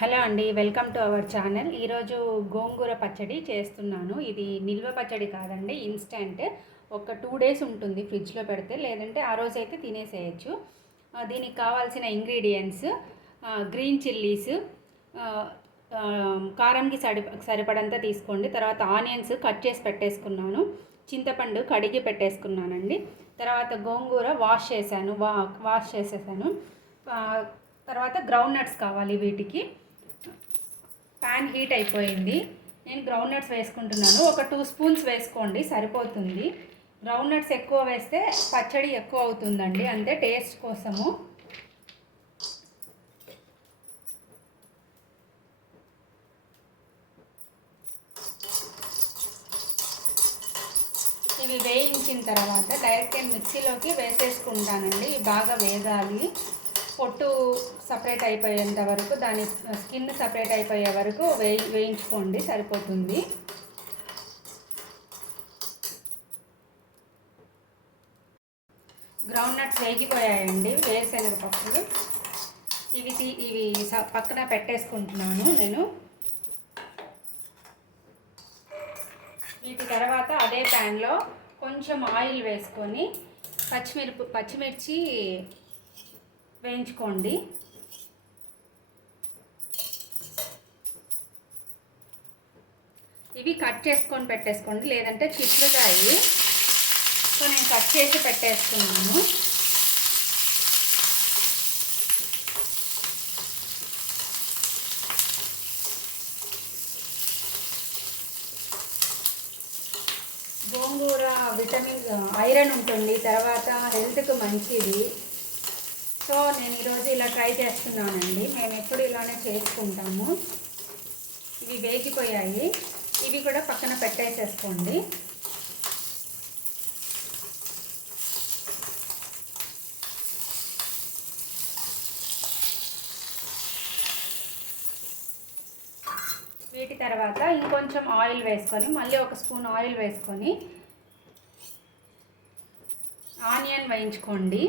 Hello అండి, welcome to our channel. ఈరోజు గోంగూర పచ్చడి చేస్తున్నాను. ఇది నిల్వ పచ్చడి కాదండి, ఇన్స్టెంట్. ఒక 2 days ఉంటుంది ఫ్రిడ్జ్లో పెడితే, లేదంటే ఆ రోజు అయితే తినేసేయచ్చు. దీనికి కావాల్సిన ఇంగ్రీడియంట్స్: గ్రీన్ చిల్లీస్, కారంకి సరిపడంతా తీసుకోండి. తర్వాత ఆనియన్స్ కట్ చేసి పెట్టేసుకున్నాను. చింతపండు కడిగి పెట్టేసుకున్నానండి. తర్వాత గోంగూర వాష్ చేసేసాను. తర్వాత గ్రౌండ్ నట్స్ కావాలి వీటికి. ప్యాన్ హీట్ అయిపోయింది. నేను గ్రౌండ్ నట్స్ వేసుకుంటున్నాను. ఒక 2 స్పూన్స్ వేసుకోండి, సరిపోతుంది. గ్రౌండ్ నట్స్ ఎక్కువ వేస్తే పచ్చడి ఎక్కువ అవుతుందండి, అంతే టేస్ట్ కోసము. ఇవి వేయించిన తర్వాత డైరెక్ట్ నేను మిక్సీలోకి వేసేసుకుంటానండి. బాగా వేగాలి. పొట్టు సపరేట్ అయిపోయేంత వరకు, దాని స్కిన్ సపరేట్ అయిపోయే వరకు వేయించుకోండి, సరిపోతుంది. గ్రౌండ్ నట్స్ వేగిపోయాయండి, వేరుశనగ పప్పులు. ఇవి పక్కన పెట్టేసుకుంటున్నాను నేను. వీటి తర్వాత అదే ప్యాన్లో కొంచెం ఆయిల్ వేసుకొని పచ్చిమిర్చి వేయించుకోండి. ఇవి కట్ చేసుకొని పెట్టేసుకోండి, లేదంటే చిట్లుతాయి. సో నేను కట్ చేసి పెట్టేసుకున్నాను. గోంగూర ఐరన్ ఉంటుంది, తర్వాత హెల్త్కి మంచిది. సో నేను ఈరోజు ఇలా ట్రై చేస్తున్నానండి. మేము ఎప్పుడు ఇలానే చేసుకుంటాము. ఇవి వేగిపోయాయి, ఇవి కూడా పక్కన పెట్టేసేసుకోండి. వీటి తర్వాత ఇంకొంచెం ఆయిల్ వేసుకొని, మళ్ళీ ఒక స్పూన్ ఆయిల్ వేసుకొని ఆనియన్ వేయించుకోండి.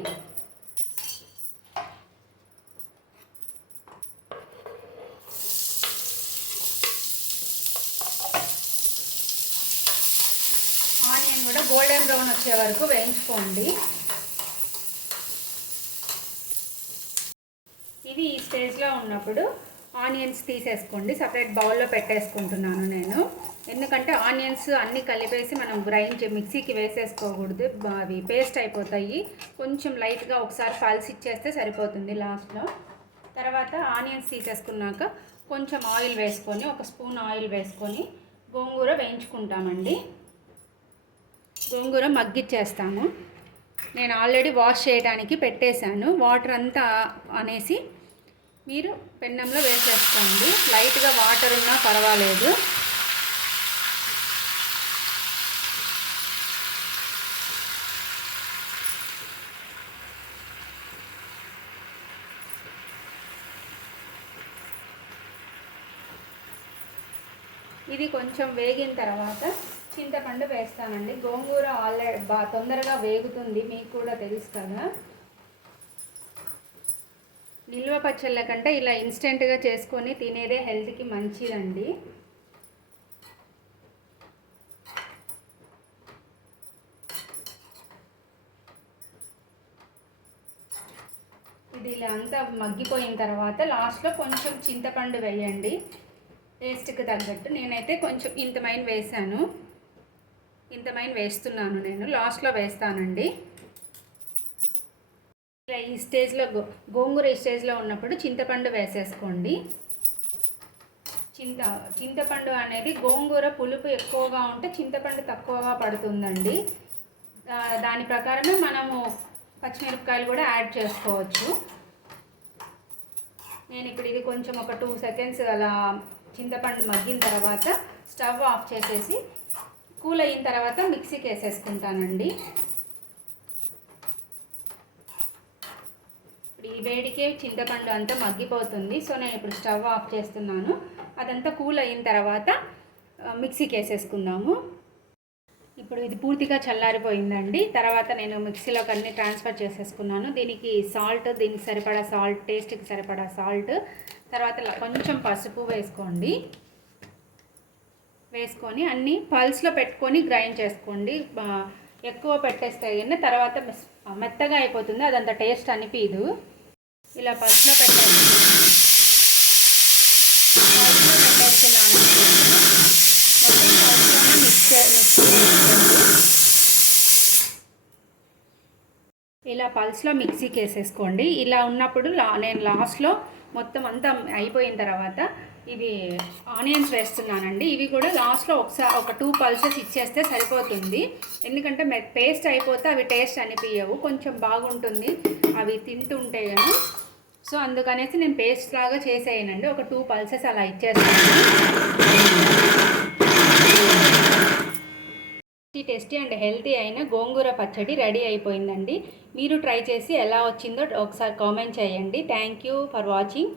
ఆనియన్ కూడా గోల్డెన్ బ్రౌన్ వచ్చే వరకు వేయించుకోండి. ఇది ఈ స్టేజ్లో ఉన్నప్పుడు ఆనియన్స్ తీసేసుకోండి. సపరేట్ బౌల్లో పెట్టేసుకుంటున్నాను నేను. ఎందుకంటే ఆనియన్స్ అన్నీ కలిపేసి మనం మిక్సీకి వేసేసుకోకూడదు, అవి పేస్ట్ అయిపోతాయి. కొంచెం లైట్గా ఒకసారి పల్స్ ఇచ్చేస్తే సరిపోతుంది లాస్ట్లో. తర్వాత ఆనియన్స్ తీసేసుకున్నాక కొంచెం ఆయిల్ వేసుకొని, ఒక స్పూన్ ఆయిల్ వేసుకొని గోంగూర వేయించుకుంటామండి. గోంగూర మగ్గిచ్చేస్తాము. నేను ఆల్రెడీ వాష్ చేయడానికి పెట్టేశాను. వాటర్ అంతా అనేసి మీరు పెన్నంలో వేసేసుకోండి. లైట్గా వాటర్ ఉన్నా పర్వాలేదు. ఇది కొంచెం వేగిన తర్వాత చింతపండు వేస్తానండి. గోంగూర ఆల్రెడీ తొందరగా వేగుతుంది, మీకు కూడా తెలుసు కదా. నిల్వ పచ్చళ్ళ కంటే ఇలా ఇన్స్టెంట్గా చేసుకొని తినేదే హెల్త్కి మంచిదండి. ఇది ఇలా అంతా మగ్గిపోయిన తర్వాత లాస్ట్లో కొంచెం చింతపండు వేయండి, టేస్ట్కి తగ్గట్టు. నేనైతే కొంచెం ఇంతమైన వేసాను, ఇంతమైన వేస్తున్నాను. నేను లాస్ట్లో వేస్తానండి. ఇలా ఈ స్టేజ్లో గోంగూర ఈ స్టేజ్లో ఉన్నప్పుడు చింతపండు వేసేసుకోండి. చింతపండు అనేది గోంగూర పులుపు ఎక్కువగా ఉంటే చింతపండు తక్కువగా పడుతుందండి. దాని ప్రకారమే మనము పచ్చిమిరపకాయలు కూడా యాడ్ చేసుకోవచ్చు. నేను ఇప్పుడు ఇది కొంచెం ఒక 2 seconds అలా చింతపండు మగ్గిన తర్వాత స్టవ్ ఆఫ్ చేసేసి కూల్ అయిన తర్వాత మిక్సీకి వేసేసుకుంటానండి. ఇప్పుడు ఈ వేడికే చింతపండు అంతా మగ్గిపోతుంది. సో నేను ఇప్పుడు స్టవ్ ఆఫ్ చేస్తున్నాను. అదంతా కూల్ అయిన తర్వాత మిక్సీకి వేసేసుకుందాము. ఇప్పుడు ఇది పూర్తిగా చల్లారిపోయిందండి. తర్వాత నేను మిక్సీలోకి అన్నీ ట్రాన్స్ఫర్ చేసేసుకున్నాను. దీనికి సాల్ట్, దీనికి సరిపడా సాల్ట్, టేస్ట్కి సరిపడా సాల్ట్, తర్వాత కొంచెం పసుపు వేసుకోండి. వేసుకొని అన్నీ పల్స్లో పెట్టుకొని గ్రైండ్ చేసుకోండి. ఎక్కువ పెట్టేస్తే కానీ తర్వాత మెత్తగా అయిపోతుంది, అదంత టేస్ట్ అనిపించదు. ఇలా పల్స్లో పెట్టేసుకున్నాను మొత్తం పల్స్లోనే మిక్స్ ఇలా పల్స్లో మిక్సీకి వేసేసుకోండి. ఇలా ఉన్నప్పుడు నేను లాస్ట్లో మొత్తం అంతా అయిపోయిన తర్వాత ఇవి ఆనియన్స్ వేస్తున్నానండి. ఇవి కూడా లాస్ట్లో ఒక 2 పల్సెస్ ఇచ్చేస్తే సరిపోతుంది. ఎందుకంటే పేస్ట్ అయిపోతే అవి టేస్ట్ అనిపించవు, కొంచెం బాగుంటుంది అవి తింటుంటే. సో అందుకనేసి నేను పేస్ట్ లాగా చేసేయనండి, ఒక 2 పల్సెస్ అలా ఇచ్చేస్తాను. టేస్టీ అండ్ హెల్తీ అయిన గోంగూర పచ్చడి రెడీ అయిపోయిందండి. మీరు ట్రై చేసి ఎలా వచ్చిందో ఒకసారి కామెంట్ చేయండి. Thank you for watching.